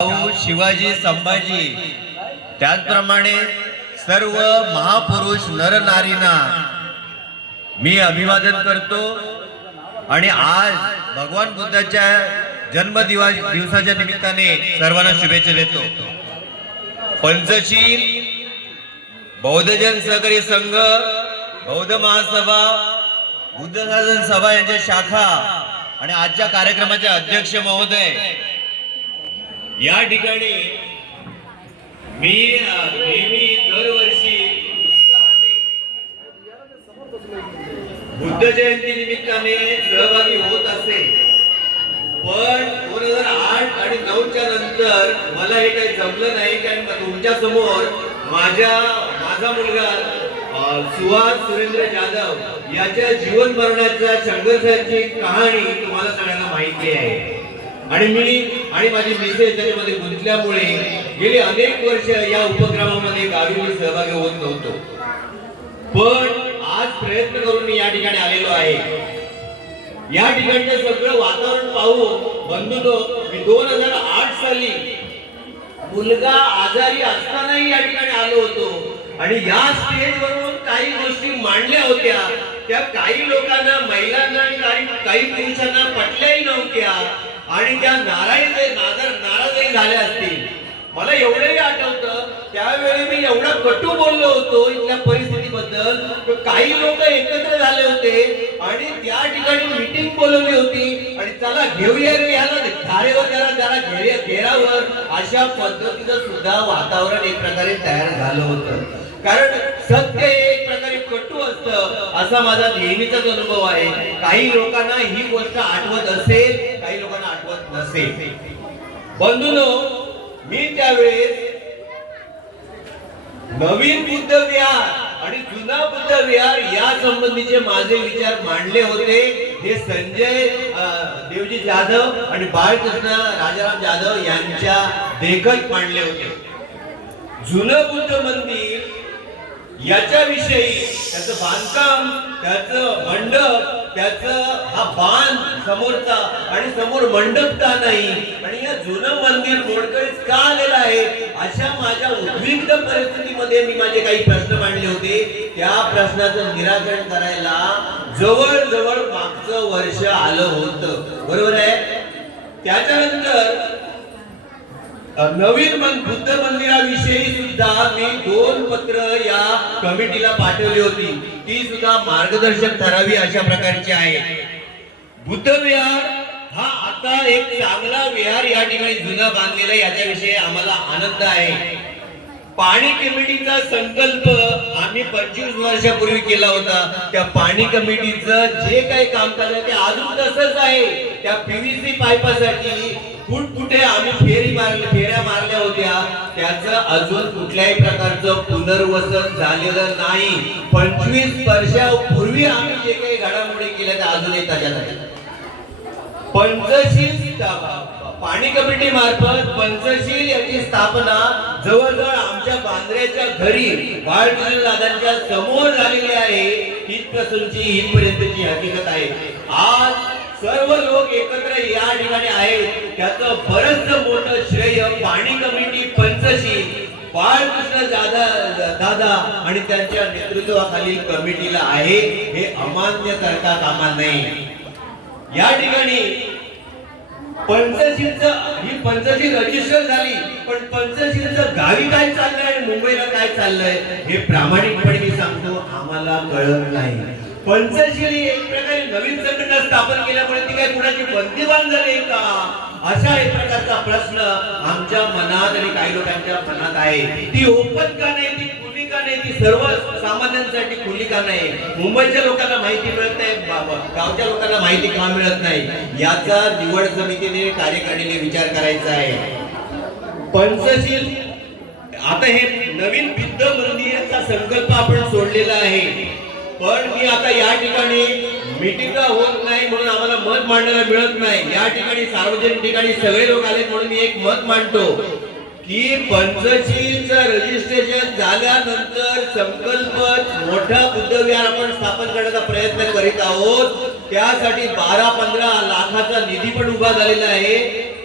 शिवाजी संभाजी त्याचप्रमाणे सर्व महापुरुष नरनारींना मी अभिवादन करतो आणि आज भगवान बुद्धाच्या दिवसाच्या निमित्ताने सर्वांना शुभेच्छा देतो। पंचशील बौद्धजन सहकारी संघ, बौद्ध महासभा, बुद्ध शासन सभा यांच्या शाखा आणि आजच्या कार्यक्रमाचे अध्यक्ष महोदय, या ठिकाणी मी नेहमी दरवर्षी उत्साहाने बुद्ध जयंती निमित्ताने सहभागी होत असे, पण 2008 आणि 2009च्या नंतर मला हे काही जमलं नाही, कारण तुमच्या समोर माझा मुलगा सुहास सुरेंद्र जाधव याच्या जीवन मरणाच्या संघर्षाची कहाणी तुम्हाला सगळ्यांना माहिती आहे आणि मी आणि माझी मिसेस त्याच्यामध्ये गुंतल्यामुळे गेली अनेक वर्ष या उपक्रमामध्ये गावी मी सहभागी होत नव्हतो, पण आज प्रयत्न करून मी या ठिकाणी आलेलो आहे। या ठिकाणचं सगळं वातावरण पाहून बंधूंनो, मी 2008 साली मुलगा आजारी असतानाही या ठिकाणी आलो होतो आणि या स्टेजवरून काही गोष्टी मांडल्या होत्या, त्या काही लोकांना, महिलांना आणि काही पुरुषांना पटल्याही नव्हत्या आणि त्या नाराजही झाल्या असतील। मला एवढंही आठवतं त्यावेळी मी एवढा कटू बोललो होतो इथल्या परिस्थितीबद्दल, काही लोक एकत्र झाले होते आणि त्या ठिकाणी मीटिंग बोलवली होती आणि चला घेऊया रे याला धारेवर जरा घेरावर, अशा पद्धतीचं सुद्धा वातावरण एक प्रकारे तयार झालं होतं। कारण सत्य एक प्रकारे कटू असतं असा माझा नेहमीचाच अनुभव आहे। काही लोकांना ही गोष्ट आठवत असेल, काही लोकांना आठवत नसेल। बंधूंनो, मी त्यावेळेस नवीन बुद्ध विहार आणि जुना बुद्ध विहार या संबंधीचे माझे विचार मांडले होते। हे संजय देवजी जाधव आणि बाळकृष्ण राजाराम जाधव यांच्या देखत मांडले होते। जुनं बुद्ध मंदिर याच्याविषयी, त्याचं बांधकाम, त्याचं मंडप, त्याचं हा बांध समोरचा आणि समोर मंडप का नाही आणि या जुनं मंदिर मोडकळीस का आलेलं आहे, अशा माझ्या उद्विग्न परिस्थितीमध्ये मी माझे काही प्रश्न मांडले होते। त्या प्रश्नाचं निराकरण करायला जवळजवळ मागचं वर्ष आलं होतं, बरोबर आहे। त्याच्यानंतर नवीन बुद्ध मंदिराविषयी सुद्धा मी 2 पत्र या कमिटीला पाठवली होती, ती सुद्धा मार्गदर्शक ठरावी अशा प्रकारची आहे। बुद्ध विहार हा आता एक चांगला विहार या ठिकाणी जुना बांधलेला, याच्याविषयी आम्हाला आनंद आहे। पाणी कमिटीचा संकल्प आम्ही 25 वर्षापूर्वी केला होता। त्या पाणी कमिटीचं जे काही काम झालं ते अजून तसंच आहे। त्या पीव्हीसी पाईपासाठी कुठे आम्ही फेऱ्या मारल्या होत्या, त्याचं अजून कुठल्याही प्रकारचं पुनर्वसन झालेलं नाही। 25 वर्षापूर्वी आम्ही जे काही घडामोडी केल्या त्या अजूनही ताज्या आहेत। पंचशील पाणी कमिटी मार्फत पंचशील याची स्थापना जवळजवळ आमच्या बांद्र्याच्या घरी बाळकृष्ण दादांच्या समोर झालेली आहे। इथपर्यंतची हकीकत आहे। आज सर्व लोक एकत्र या ठिकाणी आहेत, त्याचं बरंच मोठं श्रेय पाणी कमिटी पंचशील, बाळकृष्ण दादा आणि त्यांच्या नेतृत्वाखालील कमिटीला आहे। हे अमान्य करता कामा नये। या ठिकाणी ही पंचशील रजिस्टर झाली, पण पंचशीलचं गावी काय चाललंय आणि मुंबईला काय चाललंय हे प्रामाणिकपणे मी सांगतो, आम्हाला कळत नाही। पंचशील ही एक प्रकारे नवीन संघटना स्थापन केल्यामुळे ती काय कुणाची बंदीवान झाली का, अशा एक प्रकारचा प्रश्न आमच्या मनात आणि काही लोकांच्या मनात आहे। ती ओपन का नाही, ती खुली का नाही, ती सर्व सामान्यांसाठी खुली का नाही, मुंबईच्या लोकांना माहिती मिळत नाही, गावच्या लोकांना माहिती का मिळत नाही, याचा निवड समितीने, कार्यकारिणीने विचार करायचा आहे। पंचशील आता हे नवीन बुद्ध मंदिराचा संकल्प आपण सोडलेला आहे, पण मी आता या ठिकाणी मीटिंगा होत नाही म्हणून आम्हाला मत मांडायला मिळत नाही। या ठिकाणी सार्वजनिक ठिकाणी सगळे लोक आले म्हणून मी एक मत मांडतो की पंचशीलचं रजिस्ट्रेशन झाल्यानंतर संकल्प मोठा बुद्ध विहार आपण स्थापन करण्याचा प्रयत्न करीत आहोत। त्यासाठी 12-15 लाखाचा निधी पण उभा झालेला आहे।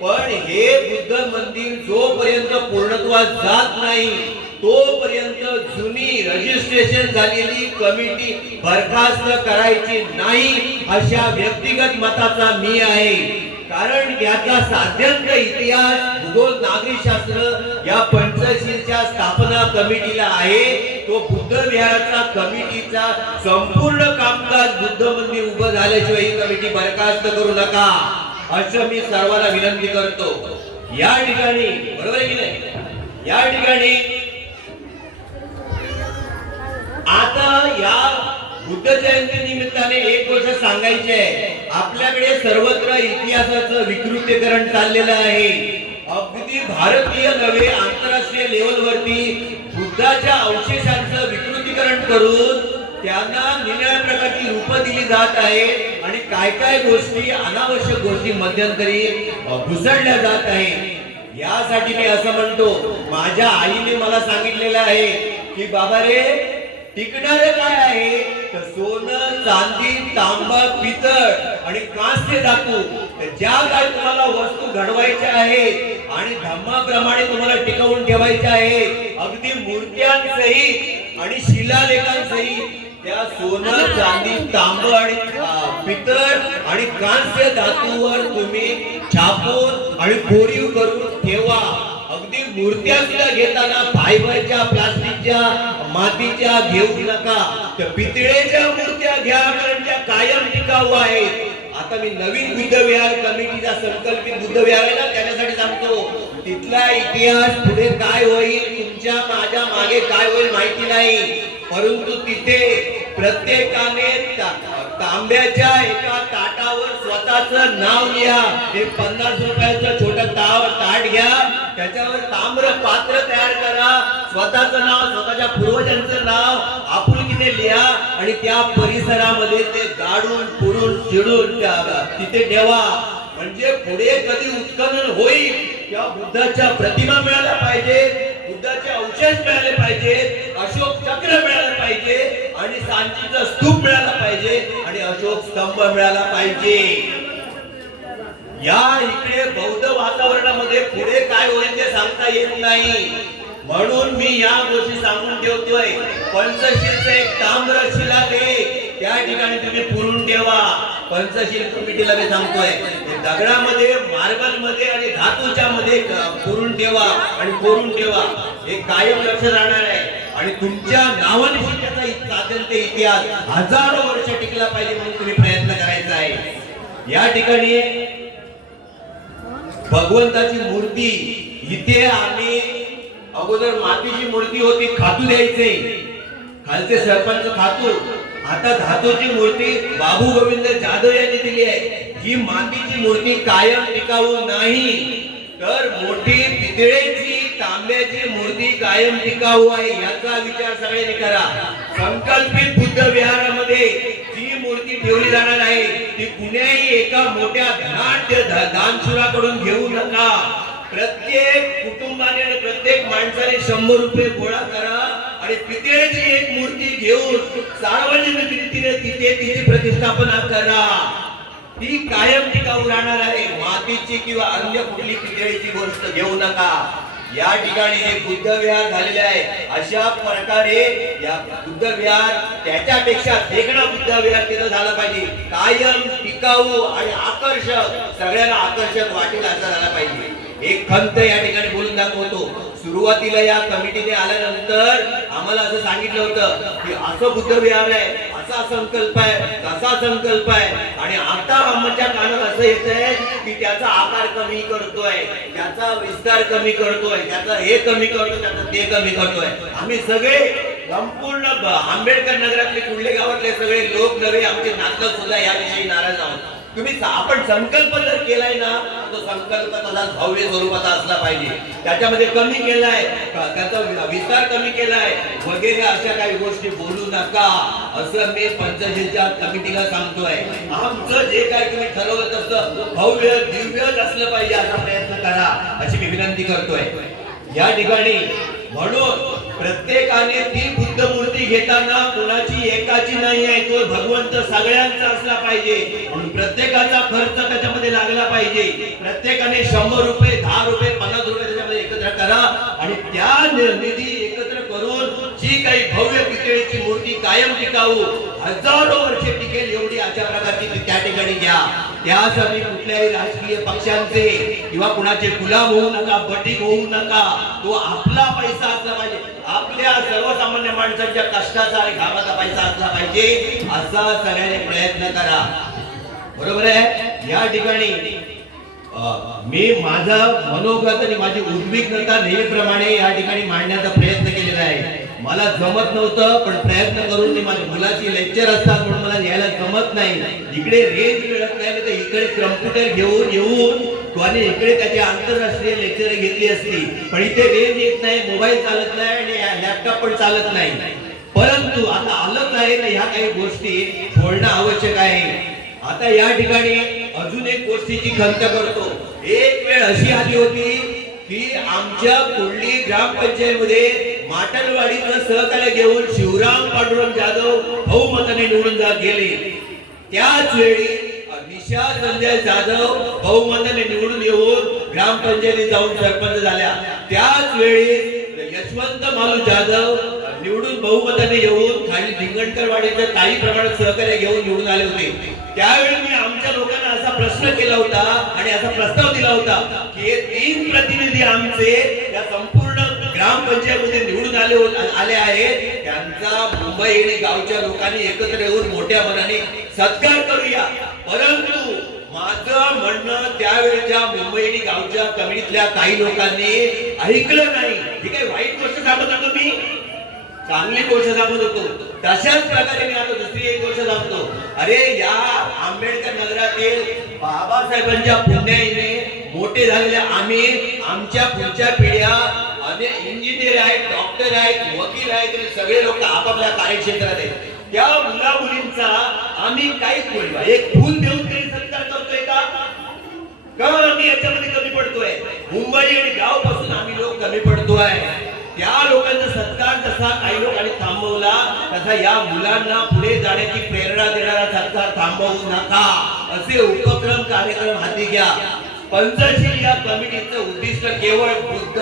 पण हे बुद्ध मंदिर जोपर्यंत पूर्णत्वास जात नाही तोपर्यंत जुनी रजिस्ट्रेशन झालेली कमिटी बरखास्त करायची नाही अशा व्यक्तिगत मताचा मी आहे. कारण याचा साध्यंत इतिहास भूगोल नागरिकशास्त्र या पंचशीलच्या स्थापना कमिटीला आहे. तो बुद्ध विहाराचा कमिटीचा संपूर्ण कामकाज बुद्ध मंदिर उभं झाल्याशिवाय ही कमिटी बरखास्त करू नका असं मी सर्वांना विनंती करतो. या ठिकाणी बरोबर आहे की नाही, या ठिकाणी आता या बुद्ध जयंती निमित्ताने एक गोष्ट सांगायची आहे. आपल्याकडे सर्वत्र इतिहासाचं विकृतीकरण चाललेलं आहे. अगदी भारतीय नव्हे आंतरराष्ट्रीय लेवलवरती बुद्धाच्या अवशेषांचं विकृतीकरण करून त्यांना निरनिराळ्या प्रकारची रूपं दिली जात आहे आणि काय काय गोष्टी अनावश्यक गोष्टी मध्यंतरी घुसडल्या जात आहे. यासाठी मी असं म्हणतो, माझ्या आईने मला सांगितलेलं आहे की बाबा रे, टिकणार काय आहे तर सोनं, चांदी, तांबा, पितळ आणि कांस्य धातू. ज्या काय तुम्हाला वस्तू घडवायच्या आहेत आणि धम्माप्रमाणे तुम्हाला टिकवून ठेवायच्या आहेत, अगदी मूर्त्यांसहित आणि शिलालेखांसहित त्या सोनं, चांदी, तांब आणि पितळ आणि कांस्य धातूवर तुम्ही छापून आणि कोरीव करून ठेवा. अगदी मूर्त्या सुद्धा घेताना फायबरच्या, प्लास्टिकच्या, मातीच्या घेऊ नका. त्या पितळेच्या मूर्त्या घ्या, कारण त्या कायम टिकाऊ आहेत. आता मी नवीन बुद्ध विहार कमिटीचा संकल्पित बुद्ध विहार आहे ना, त्याच्यासाठी सांगतो, तिथला इतिहास पुढे काय होईल, तुमच्या माझ्या मागे काय होईल माहिती नाही, परंतु तिथे प्रत्येकाने तांब्याच्या एका ताटावर स्वतःचं नाव लिहा. हे 50 रुपयाचं छोटं ताट घ्या, त्याच्यावर ताम्र पात्र तयार करा, स्वतःचं नाव, स्वतःच्या पूर्वजांचं नाव आपुलकीने लिहा आणि त्या परिसरामध्ये ते गाडून पुरून चिडून तिथे ठेवा. म्हणजे पुढे कधी उत्खनन होईल त्या बुद्धाच्या प्रतिमा मिळाल्या पाहिजे, बुद्धाचे अवशेष मिळाले पाहिजेत, अशोक चक्र मिळालं पाहिजे आणि सांचीचा स्तूप मिळाला पाहिजे आणि अशोक स्तंभ मिळाला पाहिजे. या इकडे बौद्ध वातावरणामध्ये पुढे काय होईल ते सांगता येत नाही, म्हणून मी या गोष्टी सांगून ठेवतोय. पंचशीलचं एक ताम्र शिलालेख त्या ठिकाणी तुम्ही पुरून ठेवा. पंचशील कमिटीला मी सांगतोय, दगडामध्ये, मार्बल मध्ये आणि धातूच्या मध्ये पुरून ठेवा आणि कोरून ठेवा. हे कायम लक्ष राहणार आहे आणि तुमच्या नावाने त्याचा साध्यंत इतिहास हजारो वर्ष टिकला पाहिजे म्हणून तुम्ही प्रयत्न करायचा आहे. या ठिकाणी भगवंताची मूर्ती, इथे आम्ही अगोदर मातीची मूर्ती होती, खातू द्यायचे, खालचे सरपंच खातू. आता धातूची मूर्ती बाबू गोविंद जाधव यांनी दिली आहे. ही मातीची मूर्ती कायम टिकाऊ नाही, तर मोठी पितळेची, तांब्याची मूर्ती कायम टिकाऊ आहे. याचा विचार सगळ्यांनी करा. संकल्पित बुद्ध विहारामध्ये जी मूर्ती ठेवली जाणार आहे ती कुण्याही एका मोठ्या धनाढ्य दानशूराकडून घेऊ नका. प्रत्येक कुटुंबाने आणि प्रत्येक माणसाने 100 रुपये गोळा करा आणि पितळेची एक मूर्ती घेऊन सार्वजनिक रीतीने तिथे तिची प्रतिष्ठापना करा. ती कायम टिकाऊ राहणार आहे. मातीची किंवा अन्य कुठली पितळेची गोष्ट घेऊ नका. या ठिकाणी हे बुद्ध विहार झालेले आहे. अशा प्रकारे या बुद्ध विहार, त्याच्यापेक्षा वेगळा बुद्ध विहार तिथं झालं पाहिजे. कायम टिकाऊ आणि आकर्षक, सगळ्यांना आकर्षक वाटेल असं झालं पाहिजे. एक खंत या ठिकाणी बोलून दाखवतो. सुरुवातीला या कमिटीने आल्यानंतर आम्हाला असं सांगितलं होतं की असं बुद्ध विहार आहे, असा संकल्प आहे, तसा संकल्प आहे, आणि आता आमच्या कानात असं येत आहे की त्याचा आकार कमी करतोय, त्याचा विस्तार कमी करतोय, त्याचा हे कमी करतोय, त्याचा ते कमी करतोय. आम्ही सगळे संपूर्ण आंबेडकर नगरातले, कुर्ले गावातले सगळे लोक नव्हे, आमचे नातलग सुद्धा याविषयी नाराज आहोत. आपण संकल्प जर केलाय ना, तो संकल्प तसाच भव्य स्वरूपाचा असला पाहिजे. त्याच्यामध्ये कमी केलाय, त्याचा विस्तार कमी केलाय वगैरे अशा काही गोष्टी बोलू नका असं मी पंचशीलच्या कमिटीला सांगतोय. आमचं जे काय तुम्ही ठरवत असतं भव्य दिव्यच असलं पाहिजे असा प्रयत्न करा अशी मी विनंती करतोय. या ठिकाणी म्हणून प्रत्येकाने ती बुद्ध मूर्ती घेताना कुणाची एकाची नाही आहे, तो भगवंत सगळ्यांचा असला पाहिजे. म्हणून प्रत्येकाचा खर्च त्याच्यामध्ये लागला पाहिजे. प्रत्येकाने 100 रुपये, 10 रुपये, 50 रुपये त्याच्यामध्ये एकत्र करा आणि त्या निधी एकत्र करून जी काही भव्य पितळेची मूर्ती कायम टिकाऊ, हजारो वर्षे टिकेल एवढी अशा प्रकारची त्या ठिकाणी घ्या. त्यासाठी कुठल्याही राजकीय पक्षांचे किंवा कुणाचे गुलाम होऊ नका, बटीक होऊ नका. तो आपला पैसा असला पाहिजे, आपल्या सर्वसामान्य माणसाच्या कष्टाचा आणि घामाचा पैसा असला पाहिजे, असा सगळ्यांनी प्रयत्न करा. बरोबर आहे. या ठिकाणी मी माझा मनोगत आणि माझी उद्विग्नता नेहमीप्रमाणे या ठिकाणी मांडण्याचा प्रयत्न केलेला आहे. मला जमत नव्हतं, पण प्रयत्न करून मी माझ्या मुलाची लेक्चर असतात म्हणून मला यायला जमत नाही. इकडे रेंज मिळत नाही तर इकडे कम्प्युटर घेऊन येऊन आणि इकडे त्याची आंतरराष्ट्रीय लेक्चर घेतली असती, पण इथे रेंज येत नाही, मोबाईल चालत नाही आणि लॅपटॉप पण चालत नाही. परंतु आता आलंच आहे ना, ह्या काही गोष्टी बोलणं आवश्यक आहे. आता या ठिकाणी अजून एक गोष्टीची खंत करतो. एक वेळ अशी आली होती की आमच्या कुर्ली ग्रामपंचायतीमध्ये माटलवाडीचं सहकार्य घेऊन शिवराम पांडुरंग जाधव बहुमताने निवडून गेले. त्याच वेळी निशा संजय जाधव बहुमताने निवडून येऊन ग्रामपंचायतीत जाऊन सरपंच झाल्या. त्याच वेळी यशवंत मालू जाधव निवडून बहुमताने येऊन खाली धिंगणकरवाडीचं काही प्रमाणात सहकार्य घेऊन निवडून आले होते. त्यावेळी मी आमच्या लोकांना असा प्रश्न केला होता आणि असा प्रस्ताव दिला होता की हे 3 प्रतिनिधी आमचे या संपूर्ण ग्रामपंचायतीमध्ये निवडून आले आहेत, त्यांचा मुंबई आणि गावच्या लोकांनी एकत्र येऊन मोठ्या मनाने सत्कार करूया. परंतु माझं म्हणणं त्यावेळेच्या मुंबई आणि गावच्या कमिटीतल्या काही लोकांनी ऐकलं नाही. ही काही वाईट गोष्ट सांगत होतो मी, चांगली गोष्ट सांगत होतो. तशाच प्रकारे मी आता दुसरी एक गोष्ट सांगतो. अरे या आंबेडकर नगरातील बाबासाहेबांच्या पुण्याईने मोठे झालेले आम्ही, आमच्या पुढच्या पिढ्या अनेक इंजिनियर आहेत, डॉक्टर आहेत, वकील आहेत, सगळे लोक आपापल्या कार्यक्षेत्रात आहेत. त्या मुला मुलींचा आम्ही काहीच बोलवा एक फूल देऊन तरी सत्कार करतोय का? आम्ही याच्यामध्ये कमी पडतोय? मुंबई आणि गाव पासून आम्ही लोक कमी पडतोय. त्या लोकांचा सत्कार जसा काही लोकांनी थांबवला, तसा या मुलांना पुढे जाण्याची प्रेरणा देणारा सत्कार थांबवू नका. असे उपक्रम कार्यक्रम हाती घ्या. पंचशील या कमिटीचं उद्दिष्ट केवळ बुद्ध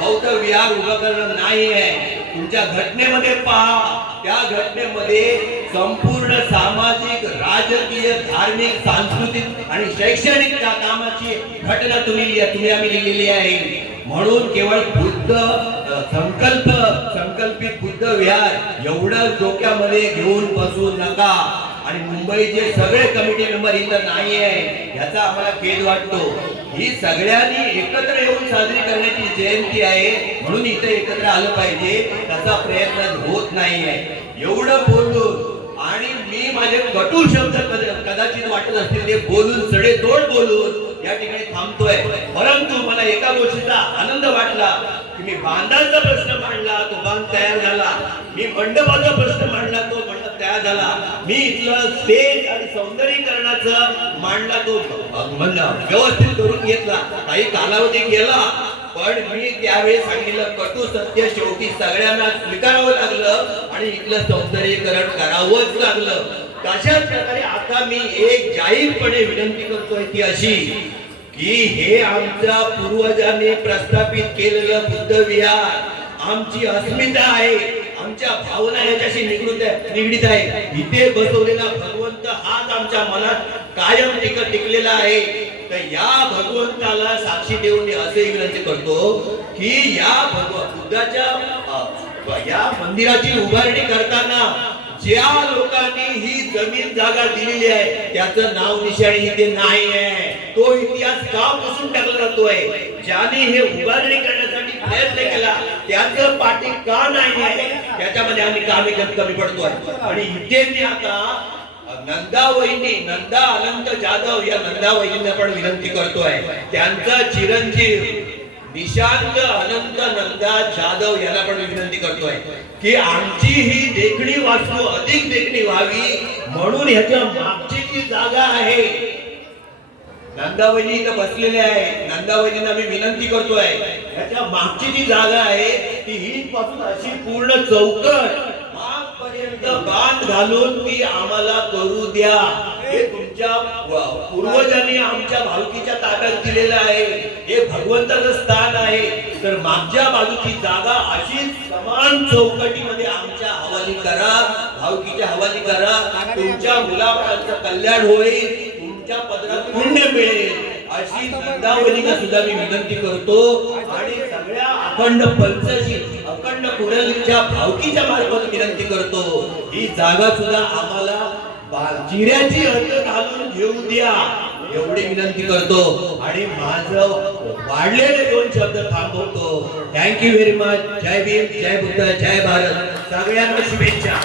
बौद्ध विहार उभं करणं नाही आहे. तुमच्या घटनेमध्ये पहा, त्या घटनेमध्ये संपूर्ण सामाजिक, राजकीय, धार्मिक, सांस्कृतिक आणि शैक्षणिक कामाची घटना तुम्ही आम्ही लिहिलेली आहे. म्हणून केवळ बुद्ध संकल्पित बुद्ध विहार एवढं डोक्यामध्ये घेऊन बसू नका. आणि मुंबईचे सगळे कमिटी मेंबर इथं नाही आहे, याचा आम्हाला खेद वाटतो. ही सगळ्यांनी एकत्र येऊन साजरी करण्याची जयंती आहे, म्हणून इथे एकत्र आलं पाहिजे, त्याचा प्रयत्न होत नाही आहे. एवढं बोलून आणि मी माझे कटू शब्द कदाचित वाटत असतील ते बोलून, सडेतोड बोलून या ठिकाणी थांबतोय. परंतु मला एका गोष्टीचा आनंद वाटला की मी बांधाचा प्रश्न मांडला, तो बांध तयार झाला. मी मंडपाचा प्रश्न मांडला, तो मंडप तयार झाला. मी इथलं स्टेज आणि सौंदर्यीकरणाचं मांडला, तो व्यवस्थित करून घेतला. काही कालावधी गेला, पण मी त्यावेळी सांगितलं कटू सत्य शेवटी सगळ्यांना स्वीकारावं लागलं आणि इथलं सौंदर्यीकरण करावंच लागलं. तशाच प्रकारे आता मी एक जाहीरपणे विनंती करतोय ती अशी की हे आमच्या पूर्वजांनी प्रस्थापित केलेलं बुद्ध विहार आमची अस्मिता आहे, आमच्या भावना याच्याशी निगडीत आहे. इथे बसवलेला भगवंत हाच आमच्या मनात कायम टिकलेला आहे. तर या भगवंताला साक्षी देऊन मी असे विनंती करतो की या बुद्धाच्या या मंदिराची उभारणी करताना ज्या लोकांनी ही जमीन जागा दिलेली आहे त्याचं नाव निशाणी इथे नाही आहे. तो इतिहास का पुसून टाकला जातोय? ज्याने हे उभारणी करण्यासाठी प्रयत्न केला त्याचं पाठी का नाही आहे, त्याच्यामध्ये आम्ही कमी पडतोय. आणि इथे मी आता नंदा अनंत जाधव या नंदा वहिनींना पण विनंती करतोय, त्यांचा चिरंजीव निशांत अनंत नंदा जाधव यांना पण विनंती करतोय की आमची ही देखणी वास्तू अधिक देखणी व्हावी, म्हणून ह्याच्या मागची जी जागा आहे नंदावहिनी इथं बसलेले आहे. नंदावहिनींना मी विनंती करतोय, याच्या मागची जी जागा आहे ती हितपासून अशी पूर्ण चौकट मागपर्यंत बांध घालून ती आम्हाला करू द्या. हे तुमच्या पूर्वजांनी आमच्या भावकीच्या ताब्यात दिलेलं आहे. हे भगवंताचं स्थान आहे. तर मागच्या बाजूची जागा अशी समान चौकटीमध्ये आमच्या हवाली करा, भावकीच्या हवाली करा. तुमच्या मुलाबाळांचं कल्याण होईल, तुमच्या पदरात पुण्य मिळेल अशी नंदावलीला सुद्धा मी विनंती करतो. आणि सगळ्या अखंड पंचशी अखंड कुडलीच्या भावकीच्या मार्फत विनंती करतो, ही जागा सुद्धा आम्हाला चिऱ्याची अट घालून घेऊ द्या एवढी विनंती करतो. आणि माझं वाढलेले 2 शब्द थांबवतो. Thank you very much. जय भीम, जय बुद्ध, जय भारत. सगळ्यांना शुभेच्छा.